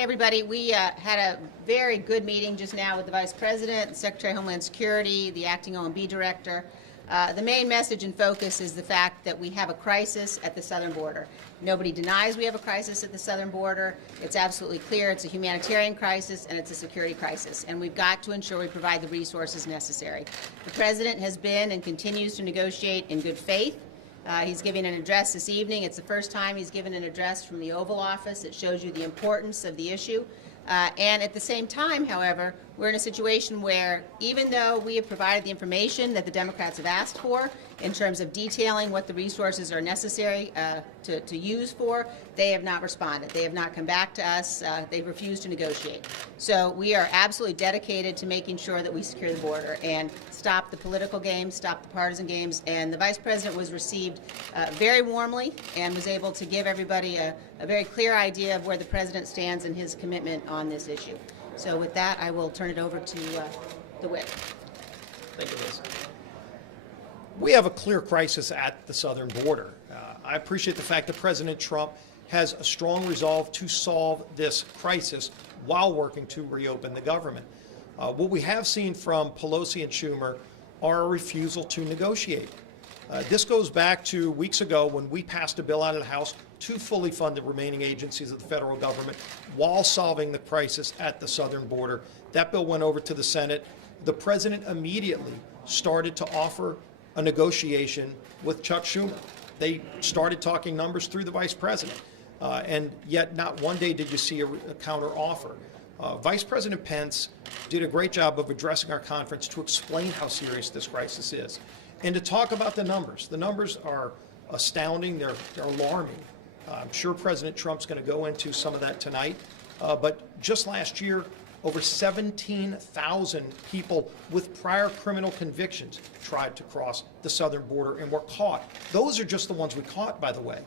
Hey everybody, we had a very good meeting just now with the Vice President, the Secretary of Homeland Security, the Acting OMB Director. The main message and focus is the fact that we have a crisis at the southern border. Nobody denies we have a crisis at the southern border. It's absolutely clear it's a humanitarian crisis and it's a security crisis, and we've got to ensure we provide the resources necessary. The President has been and continues to negotiate in good faith. He's giving an address this evening. It's the first time he's given an address from the Oval Office. It shows you the importance of the issue. And at the same time, however, we're in a situation where even though we have provided the information that the Democrats have asked for in terms of detailing what the resources are necessary to use for, they have not responded. They have not come back to us. They've refused to negotiate. So we are absolutely dedicated to making sure that we secure the border and stop the political games, stop the partisan games. And the Vice President was received very warmly and was able to give everybody a very clear idea of where the President stands and his commitment on this issue. So with that, I will turn it over to the whip. Thank you, Liz. We have a clear crisis at the southern border. I appreciate the fact that President Trump has a strong resolve to solve this crisis while working to reopen the government. What we have seen from Pelosi and Schumer are a refusal to negotiate. This goes back to weeks ago when we passed a bill out of the House to fully fund the remaining agencies of the federal government while solving the crisis at the southern border. That bill went over to the Senate. The President immediately started to offer a negotiation with Chuck Schumer. They started talking numbers through the Vice President, and yet not one day did you see a counter offer. Vice President Pence did a great job of addressing our conference to explain how serious this crisis is and to talk about the numbers. The numbers are astounding. They're alarming. I'm sure President Trump's going to go into some of that tonight. But just last year, over 17,000 people with prior criminal convictions tried to cross the southern border and were caught. Those are just the ones we caught, by the way.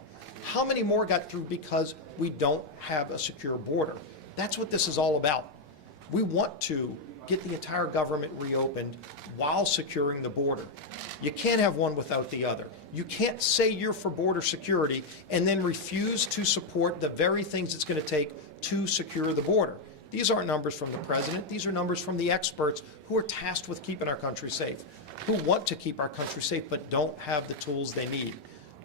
How many more got through because we don't have a secure border? That's what this is all about. We want to get the entire government reopened while securing the border. You can't have one without the other. You can't say you're for border security and then refuse to support the very things it's going to take to secure the border. These aren't numbers from the President. These are numbers from the experts who are tasked with keeping our country safe, who want to keep our country safe but don't have the tools they need.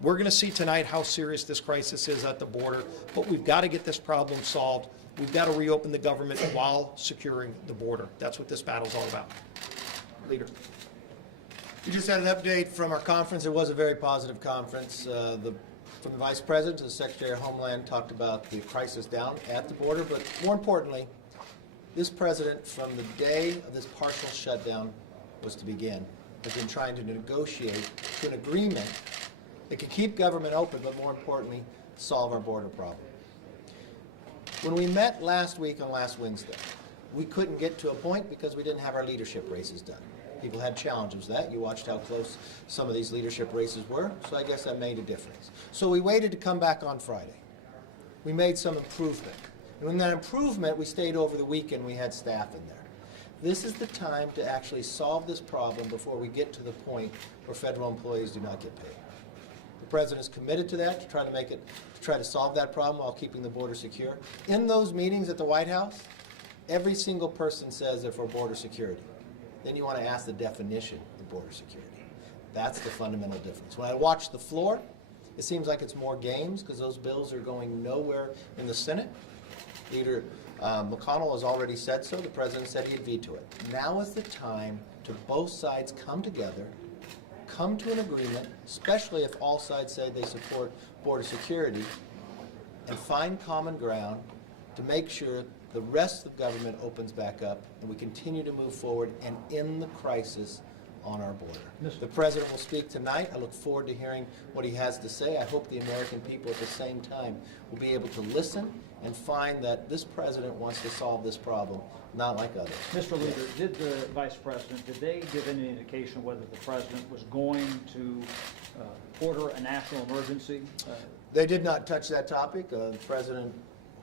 We're going to see tonight how serious this crisis is at the border, but we've got to get this problem solved. We've got to reopen the government while securing the border. That's what this battle's all about. Leader. We just had an update from our conference. It was a very positive conference. From the Vice President to the Secretary of Homeland talked about the crisis down at the border, but more importantly, this President, from the day of this partial shutdown was to begin, has been trying to negotiate to an agreement that could keep government open, but more importantly, solve our border problem. When we met last week on last Wednesday, we couldn't get to a point because we didn't have our leadership races done. People had challenges with that. You watched how close some of these leadership races were, so I guess that made a difference. So we waited to come back on Friday. We made some improvement. And in that improvement, we stayed over the weekend. We had staff in there. This is the time to actually solve this problem before we get to the point where federal employees do not get paid. The President is committed to that, to try to solve that problem while keeping the border secure. In those meetings at the White House, every single person says they're for border security. Then you want to ask the definition of border security. That's the fundamental difference. When I watch the floor, it seems like it's more games because those bills are going nowhere in the Senate. Leader McConnell has already said so. The President said he'd veto it. Now is the time to both sides come together, come to an agreement, especially if all sides say they support border security, and find common ground to make sure the rest of the government opens back up and we continue to move forward and end the crisis on our border. The President will speak tonight. I look forward to hearing what he has to say. I hope the American people at the same time will be able to listen and find that this President wants to solve this problem, not like others. Mr. Leader, did the Vice President, did they give any indication whether the President was going to order a national emergency? They did not touch that topic. The President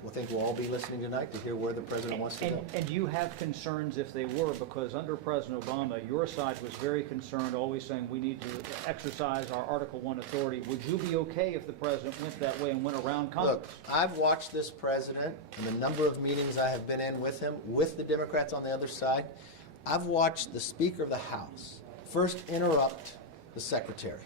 I think we'll all be listening tonight to hear where the president wants to go. And you have concerns if they were, because under President Obama, your side was very concerned, always saying we need to exercise our Article I authority. Would you be okay if the president went that way and went around Congress? Look, I've watched this president and the number of meetings I have been in with him, with the Democrats on the other side. I've watched the Speaker of the House first interrupt the Secretary,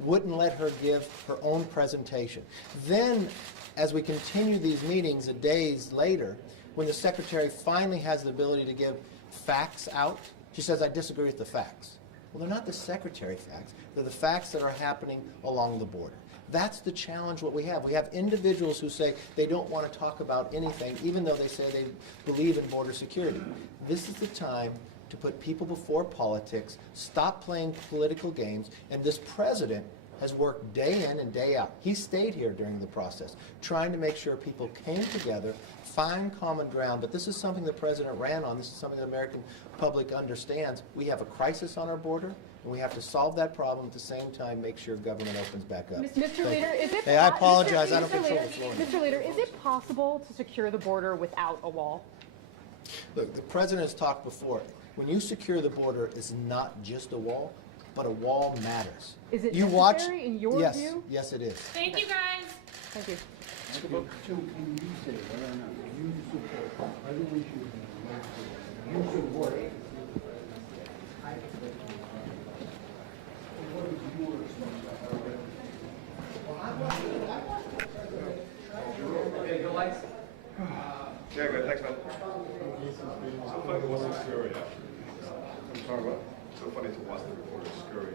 wouldn't let her give her own presentation. Then, as we continue these meetings days later, when the Secretary finally has the ability to give facts out, she says, I disagree with the facts. Well, they're not the Secretary facts. They're the facts that are happening along the border. That's the challenge what we have. We have individuals who say they don't want to talk about anything, even though they say they believe in border security. This is the time to put people before politics, stop playing political games, and this president has worked day in and day out. He stayed here during the process, trying to make sure people came together, find common ground. But this is something the president ran on. This is something the American public understands. We have a crisis on our border, and we have to solve that problem at the same time, make sure government opens back up. Mr. Leader, is it? Hey, I apologize. I don't control Leader, the floor. Mr. Leader, is it possible to secure the border without a wall? Look, the president has talked before. When you secure the border, it's not just a wall, but a wall matters. Is it you necessary in your yes, view? Yes, it is. Thank you, guys. Thank you. So can you say whether or not you support, whether we should, you support it? What is your Yeah, good, thanks, man. So funny to watch the story. I'm sorry, what? So funny to watch the reporter scurry.